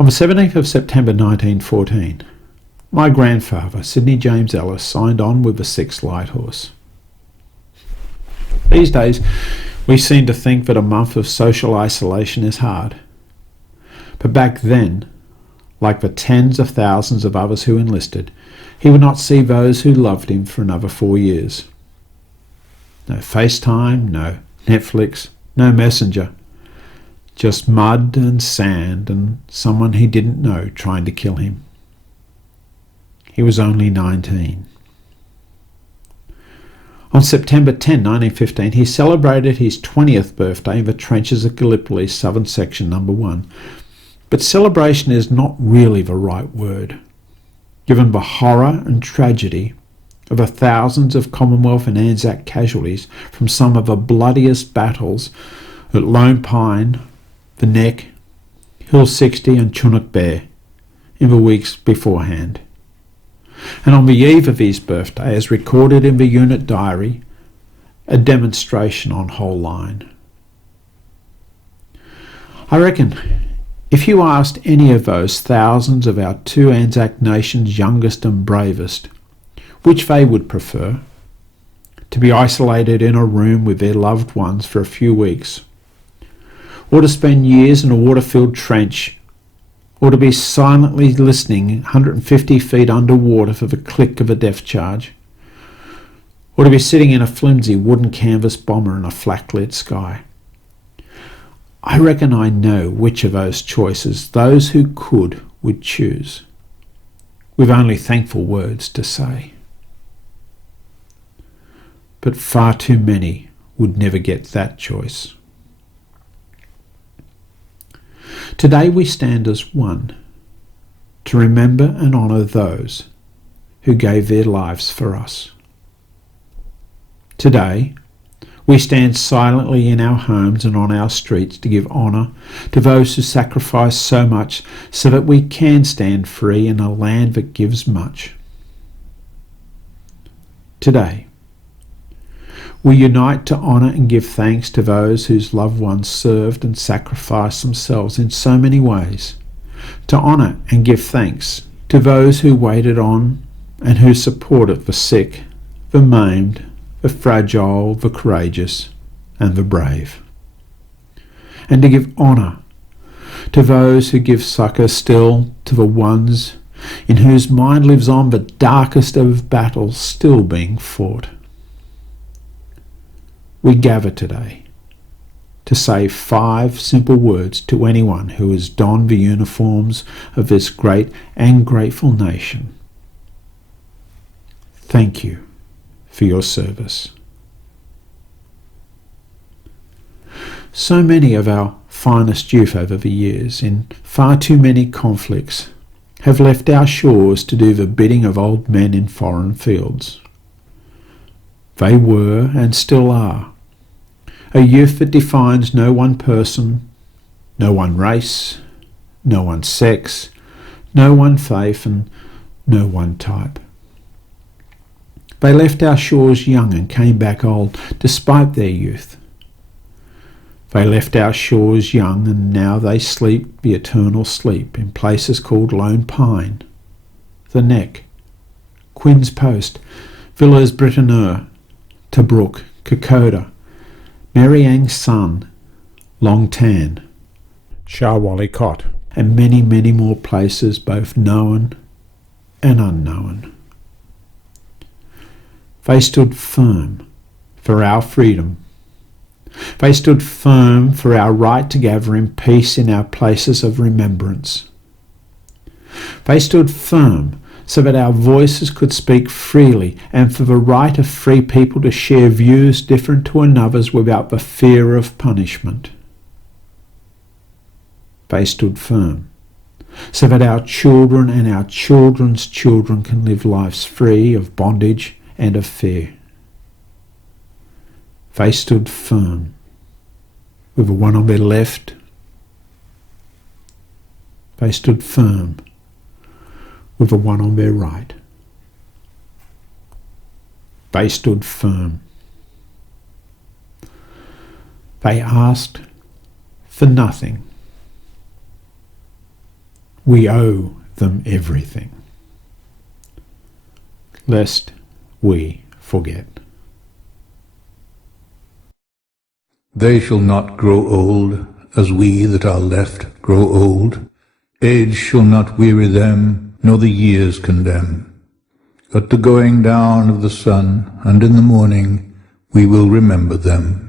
On the 17th of September 1914, my grandfather, Sydney James Ellis, signed on with the 6th Light Horse. These days, we seem to think that a month of social isolation is hard. But back then, like the tens of thousands of others who enlisted, he would not see those who loved him for another 4 years. No FaceTime, no Netflix, no Messenger. Just mud and sand and someone he didn't know trying to kill him. He was only 19. On September 10, 1915, he celebrated his 20th birthday in the trenches of Gallipoli, Southern Section No. 1. But celebration is not really the right word, given the horror and tragedy of the thousands of Commonwealth and ANZAC casualties from some of the bloodiest battles at Lone Pine, the Neck, Hill 60 and Chinook Bear in the weeks beforehand. And on the eve of his birthday, as recorded in the unit diary, a demonstration on whole line. I reckon if you asked any of those thousands of our two ANZAC nations' youngest and bravest which they would prefer, to be isolated in a room with their loved ones for a few weeks, or to spend years in a water-filled trench, or to be silently listening 150 feet underwater for the click of a depth charge, or to be sitting in a flimsy wooden canvas bomber in a flak-lit sky. I reckon I know which of those choices those who could would choose, with only thankful words to say. But far too many would never get that choice. Today we stand as one, to remember and honour those who gave their lives for us. Today we stand silently in our homes and on our streets to give honour to those who sacrificed so much so that we can stand free in a land that gives much. Today we unite to honour and give thanks to those whose loved ones served and sacrificed themselves in so many ways, to honour and give thanks to those who waited on and who supported the sick, the maimed, the fragile, the courageous, and the brave. And to give honour to those who give succour still to the ones in whose mind lives on the darkest of battles still being fought. We gather today to say 5 simple words to anyone who has donned the uniforms of this great and grateful nation. Thank you for your service. So many of our finest youth over the years, in far too many conflicts, have left our shores to do the bidding of old men in foreign fields. They were, and still are, a youth that defines no one person, no one race, no one sex, no one faith, and no one type. They left our shores young and came back old, despite their youth. They left our shores young, and now they sleep the eternal sleep in places called Lone Pine, the Neck, Quinns Post, Villers Britonneur, Tobruk, Kokoda, Mariang Sun, Long Tan, Sharwally Cot, and many, many more places, both known and unknown. They stood firm for our freedom. They stood firm for our right to gather in peace in our places of remembrance. They stood firm so that our voices could speak freely, and for the right of free people to share views different to another's without the fear of punishment. They stood firm so that our children and our children's children can live lives free of bondage and of fear. They stood firm with the one on their left. They stood firm with the one on their right. They stood firm. They asked for nothing. We owe them everything, lest we forget. They shall not grow old, as we that are left grow old. Age shall not weary them, nor the years condemn. At the going down of the sun, and in the morning, we will remember them.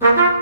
Thank you.